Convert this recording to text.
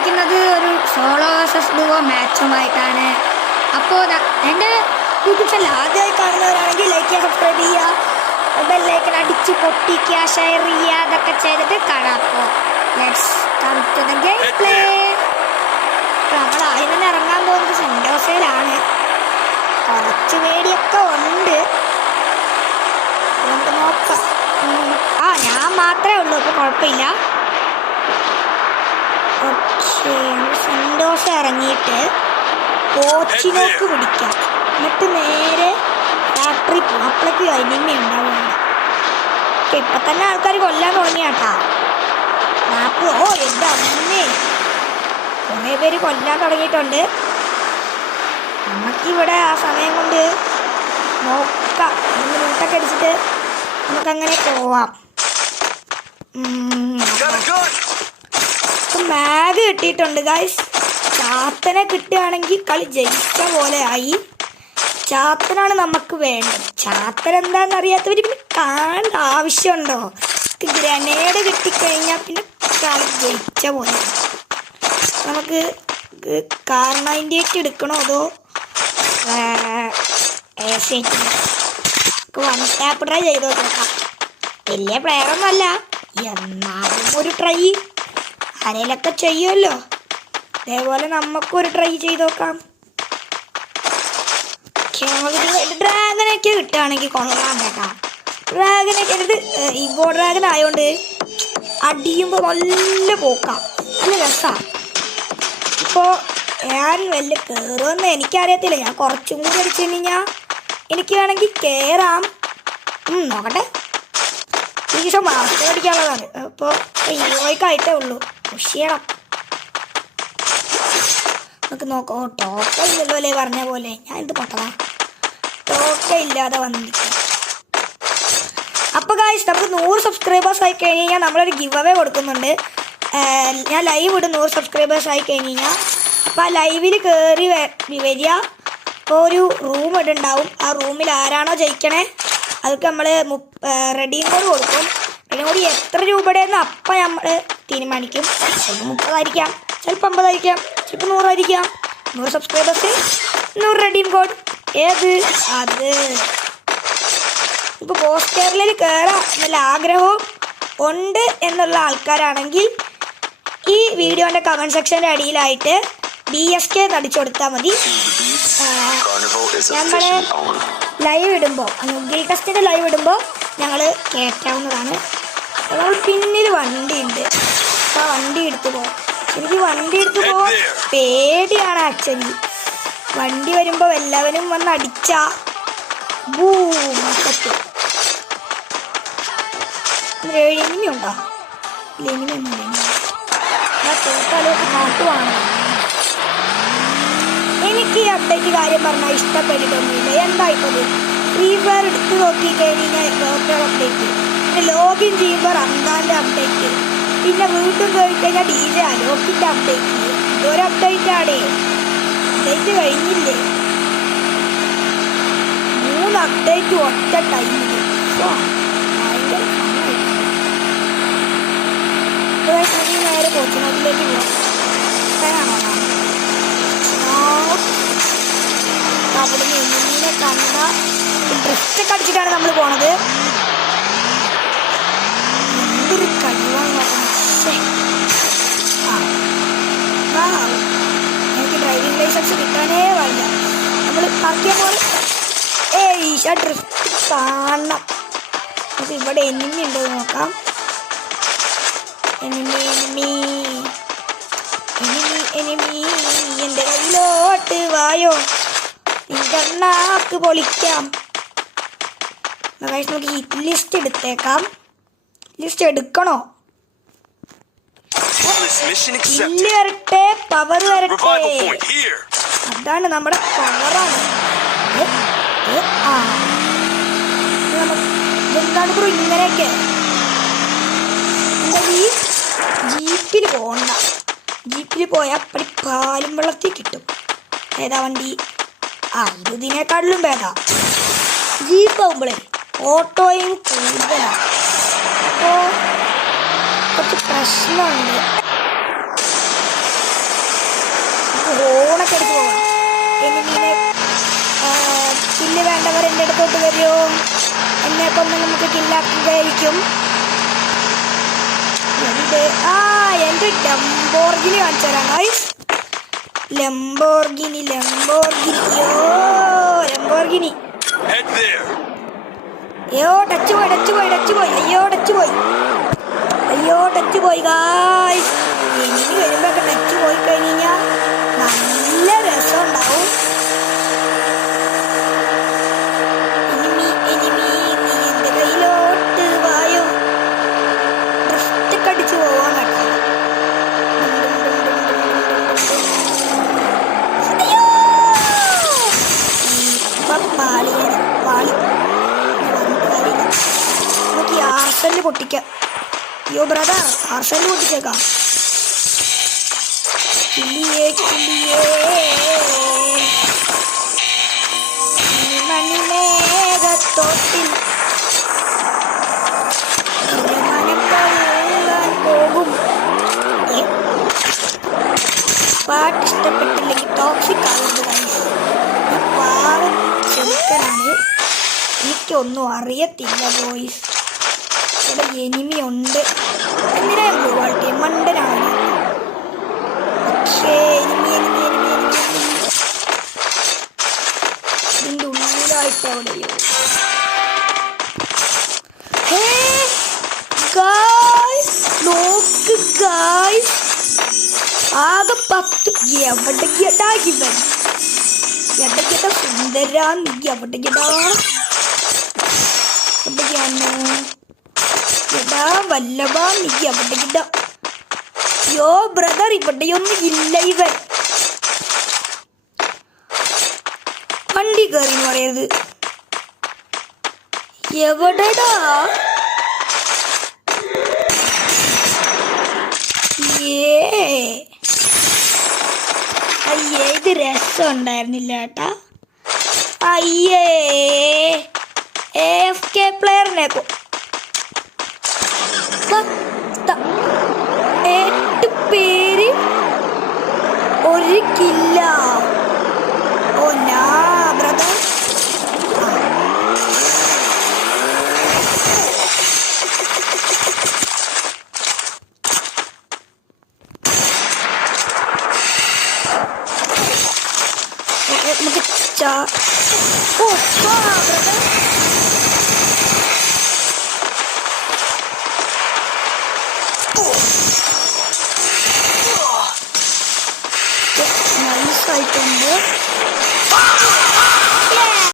വന്നിരിക്കുന്നത് ഒരു solo versus duo മാച്ചുമായിട്ടാണ്. അപ്പോൾ എൻ്റെ യൂട്യൂബ് ചാനൽ ആദ്യമായി കാണുന്നവരാണെങ്കിൽ ലൈക്ക് ചെയ്യുക, സബ്സ്ക്രൈബ് ചെയ്യുക, ബെല്ലൈക്കൺ അടിച്ച് പൊട്ടിക്കുക, ഷെയർ ചെയ്യുക, അതൊക്കെ ചെയ്തിട്ട് കാണാം. അപ്പോൾ let's come to the game play. നമ്മൾ ആദ്യം തന്നെ ഇറങ്ങാൻ പോകുന്നത് സെൻഡോസയിലാണ്. കുറച്ച് പേടിയൊക്കെ ഉണ്ട്, നമുക്ക് നോക്കാം. ഞാൻ മാത്രമേ ഉള്ളൂ, ഇപ്പോൾ കുഴപ്പമില്ല. ഓക്കെ, സെൻഡോസ ഇറങ്ങിയിട്ട് കോച്ചിനോക്ക് പിടിക്കാം, എന്നിട്ട് നേരെ ഫാക്ടറി പോകും. അപ്പോഴേക്ക് എനിമി ഉണ്ടാവുകയാണ്. ഇപ്പം തന്നെ ആൾക്കാർ കൊല്ലാൻ തുടങ്ങിയാട്ടാ. മാപ്പ് എൻ്റെ അമ്മേ, കുറേ പേര് കൊല്ലാൻ തുടങ്ങിയിട്ടുണ്ട്. നമുക്കിവിടെ ആ സമയം കൊണ്ട് നോക്കാം, ലൂട്ടൊക്കെ അടിച്ചിട്ട് നമുക്കങ്ങനെ പോവാം. മാഗ് കിട്ടിയിട്ടുണ്ട് ഗൈസ്. ചാത്തനെ കിട്ടുകയാണെങ്കിൽ കളി ജയിച്ച പോലെ ആയി. ചാത്തനാണ് നമുക്ക് വേണ്ടത്. ചാത്തൻ എന്താണെന്ന് അറിയാത്തവർ പിന്നെ കാണേണ്ട ആവശ്യമുണ്ടോ? ഗ്രനേഡ് കിട്ടിക്കഴിഞ്ഞാൽ പിന്നെ കളി ജയിച്ച പോലെ. നമുക്ക് കാർ 98 എടുക്കണോ അതോ വൺ ടാപ്പ് ട്രൈ ചെയ്ത് നോക്കാം. വലിയ പ്ലെയറൊന്നുമല്ല, എന്നാലും ഒരു ട്രൈ ആരേലൊക്കെ ചെയ്യുമല്ലോ. അതേപോലെ നമുക്കൊരു ട്രൈ ചെയ്ത് നോക്കാം. ഡ്രാഗനൊക്കെ കിട്ടുകയാണെങ്കിൽ കൊള്ളാൻ കേട്ടാ. ഡ്രാഗനൊക്കെ എടുത്ത് ഇവോ ഡ്രാഗൻ ആയതുകൊണ്ട് അടിയുമ്പോൾ നല്ല പോക്കാം, നല്ല രസമാണ്. ഇപ്പോൾ ഞാൻ വലിയ കയറുമെന്ന് എനിക്കറിയത്തില്ല. ഞാൻ കുറച്ചും കൂടി അടിച്ചു കഴിഞ്ഞാൽ എനിക്ക് വേണമെങ്കിൽ കയറാം. നോക്കട്ടെ, ഈ ദിവസം മാസ്റ്റർ അടിക്കാനുള്ളതാണ്. അപ്പോൾ ഹീറോയ്ക്കായിട്ടേ ഉള്ളൂ, പുഷ് ചെയ്യണം. നമുക്ക് നോക്കാം. ടോക്ക ഇല്ലല്ലോ അല്ലേ, പറഞ്ഞ പോലെ. ഞാൻ എന്ത് പൊട്ടതാ, ടോക്ക ഇല്ലാതെ വന്നിരിക്കും. അപ്പോൾ ഗായ്സ്, നമുക്ക് 100 സബ്സ്ക്രൈബേഴ്സ് ആയി കഴിഞ്ഞ് കഴിഞ്ഞാൽ നമ്മളൊരു ഗിവ് അവേ കൊടുക്കുന്നുണ്ട്. ഞാൻ ലൈവ് ഇടും 100 സബ്സ്ക്രൈബേഴ്സ് ആയി കഴിഞ്ഞ് കഴിഞ്ഞാൽ. അപ്പോൾ ആ ലൈവിൽ കയറി വരിക. അപ്പോൾ ഒരു റൂം ഇടുണ്ടാവും. ആ റൂമിൽ ആരാണോ ജയിക്കണേ അതൊക്കെ നമ്മൾ റെഡീം കോഡ് കൊടുക്കും. റെഡീം കോഡ് എത്ര രൂപയുടെയെന്ന് അപ്പം നമ്മൾ തീരുമാനിക്കും. ചിലപ്പോൾ 30 ആയിരിക്കാം, ചിലപ്പോൾ 50 ആയിരിക്കാം, ചിലപ്പോൾ 100 ആയിരിക്കാം. 100 സബ്സ്ക്രൈബേഴ്സ് 100 റെഡീം കോഡ്. ഏത് അത് ഇപ്പോൾ പോസ്റ്ററിൽ കയറാം എന്നുള്ള ആഗ്രഹവും ഉണ്ട് എന്നുള്ള ആൾക്കാരാണെങ്കിൽ ഈ വീഡിയോൻ്റെ കമൻറ്റ് സെക്ഷൻ്റെ അടിയിലായിട്ട് BSK നടിച്ചു കൊടുത്താൽ മതി. നമ്മൾ ലൈവ് ഇടുമ്പോൾ, ഗിൽ ടെസ്റ്റിൻ്റെ ലൈവ് ഇടുമ്പോൾ ഞങ്ങൾ കയറ്റാവുന്നതാണ്. നമ്മൾ പിന്നിൽ വണ്ടിയുണ്ട്, അപ്പോൾ വണ്ടി എടുത്തു പോകാം. എനിക്ക് വണ്ടി എടുത്തു പോകാൻ പേടിയാണ് ആക്ച്വലി. വണ്ടി വരുമ്പോൾ എല്ലാവരും വന്ന് അടിച്ചാ ബൂമൊക്കെ. എനിമി ഉണ്ടോ? എനിമി ഒന്നുമില്ല. നാട്ടുവാണ്. എനിക്ക് ഈ അപ്ഡേറ്റ് കാര്യം പറഞ്ഞാൽ ഇഷ്ടപ്പെട്ടിട്ടൊന്നുമില്ല. എന്തായിട്ടത് ഫ്രീ ഫയർ എടുത്ത് നോക്കി കഴിഞ്ഞാൽ ലോക്കൽ അപ്ഡേറ്റ്, പിന്നെ ലോഗിൻ ചെയ്യുമ്പോൾ റംദാൻ്റെ അപ്ഡേറ്റ്, പിന്നെ വീണ്ടും പോയി കഴിഞ്ഞാൽ DJ അലോക്കിൻ്റെ അപ്ഡേറ്റ്. ഇതൊരു അപ്ഡേറ്റാണേ, അപ്ഡേറ്റ് കഴിഞ്ഞില്ലേ? 3 അപ്ഡേറ്റ് ഒറ്റ ടൈമിൽ. ഭയങ്കര നേരെ കോച്ചിനാട്ടിലേക്ക് പോകാം. അവിടെ നിന്ന് കണ്ട ഡ്രസ്സൊക്കെ അടിച്ചിട്ടാണ് നമ്മൾ പോണത്. എന്തൊരു കഴിവാണ്. എനിക്ക് ഡ്രൈവിംഗ് ലൈസൻസ് കിട്ടാനേ പാടില്ല. നമ്മൾ പറക്കിയ പോലെ ഈശ ഡ്രസ് കാണണം. നമുക്ക് ഇവിടെ എനിമി ഉണ്ടോ നോക്കാം. എനിമി എൻ്റെ കയ്യിലോട്ട് വായോ, നിന്റെ നാക്ക് പൊളിക്കാം. നമുക്ക് ഹിറ്റ് ലിസ്റ്റ് എടുത്തേക്കാം. ലിസ്റ്റ് എടുക്കണോ? ഇല്ല വരട്ടെ, പവർ വരട്ടെ. അതാണ് നമ്മുടെ പവറാണ്. എന്താണ് ബ്രോ ഇങ്ങനെയൊക്കെ? ഈ ജീപ്പിൽ പോകണ്ട, ജീപ്പിൽ പോയാൽ അപ്പടി പാലും വെള്ളത്തിൽ കിട്ടും. ഏതാ വണ്ടി? ഇതിനേക്കാളിലും ഭേദാ ജീപ്പാവുമ്പോഴേ ഓട്ടോയും കൂടുതലാണ്. അപ്പോൾ കുറച്ച് പ്രശ്നമുണ്ട്. നമുക്ക് ഹോണൊക്കെ എടുത്ത് പോകാം. എനിമീനെ കില്ല് വേണ്ടവർ എൻ്റെ അടുത്തോട്ട് വരുമോ? എന്നെ കൊന്ന് നമുക്ക് കില്ലാക്കുന്നതായിരിക്കും. എൻ്റെ ലംബോർഗിനി കാണിച്ചു തരാം ഗൈസ്. ലംബോർഗിനി അയ്യോ ടച്ച് പോയി ഗൈസ്. എനിക്ക് വരുമ്പോഴൊക്കെ ടച്ച് പോയി കഴിഞ്ഞാൽ നല്ല രസം ഉണ്ടാവും. എനിമി നീ എൻ്റെ കയ്യിലോട്ട് വായോ. ഡ്രസ്റ്റൊക്കെ അടിച്ച് പോവാൻ കേട്ടോ. നമുക്ക് ഈ ആർസല് പൊട്ടിക്കാം. അയ്യോ ബ്രദർ, ആർസല് പൊട്ടിച്ചേക്കാം. മണിമേഘത്തോട്ടിൽ പോകും. പാട്ട് ഇഷ്ടപ്പെട്ടില്ലെങ്കിൽ ടോക്സിക് ആവുന്നത്. പാവം ചെറുക്കനാണ്, എനിക്കൊന്നും അറിയത്തില്ല ബോയ്സ്. ഇവിടെ എനിമി ഉണ്ട്. എന്തിനാ ബ്ലൂ ആൾട്ടേ മണ്ടനാണ്. പക്ഷേ ഇതിൻ്റെ ഉള്ളിലായിട്ട് എവിടെയോ നോക്ക് ഗായ്സ്. ആകെ 10. എവിടെ കേട്ടാ ഇവൻ? എവിടേക്കാ സുന്ദരാ നീ? എവിടേക്കാ എടാ വല്ലഭാ നീ എവിടേക്കാ? യോ ബ്രദർ, ഇവിടെയൊന്നും ഇല്ല. ഇവൻ വണ്ടി കയറി എന്ന് പറയരുത്. എവിടെടാ? അയ്യേ ഇത് രസം ഉണ്ടായിരുന്നില്ല കേട്ടാ. അയ്യേ AFK പ്ലെയറിനെ 8 പേര് 1 കില്ല. ഓ നാ ബ്രദർ. നമുക്ക് ഓ ബ്രദർ. നൈസായിട്ടുണ്ട്.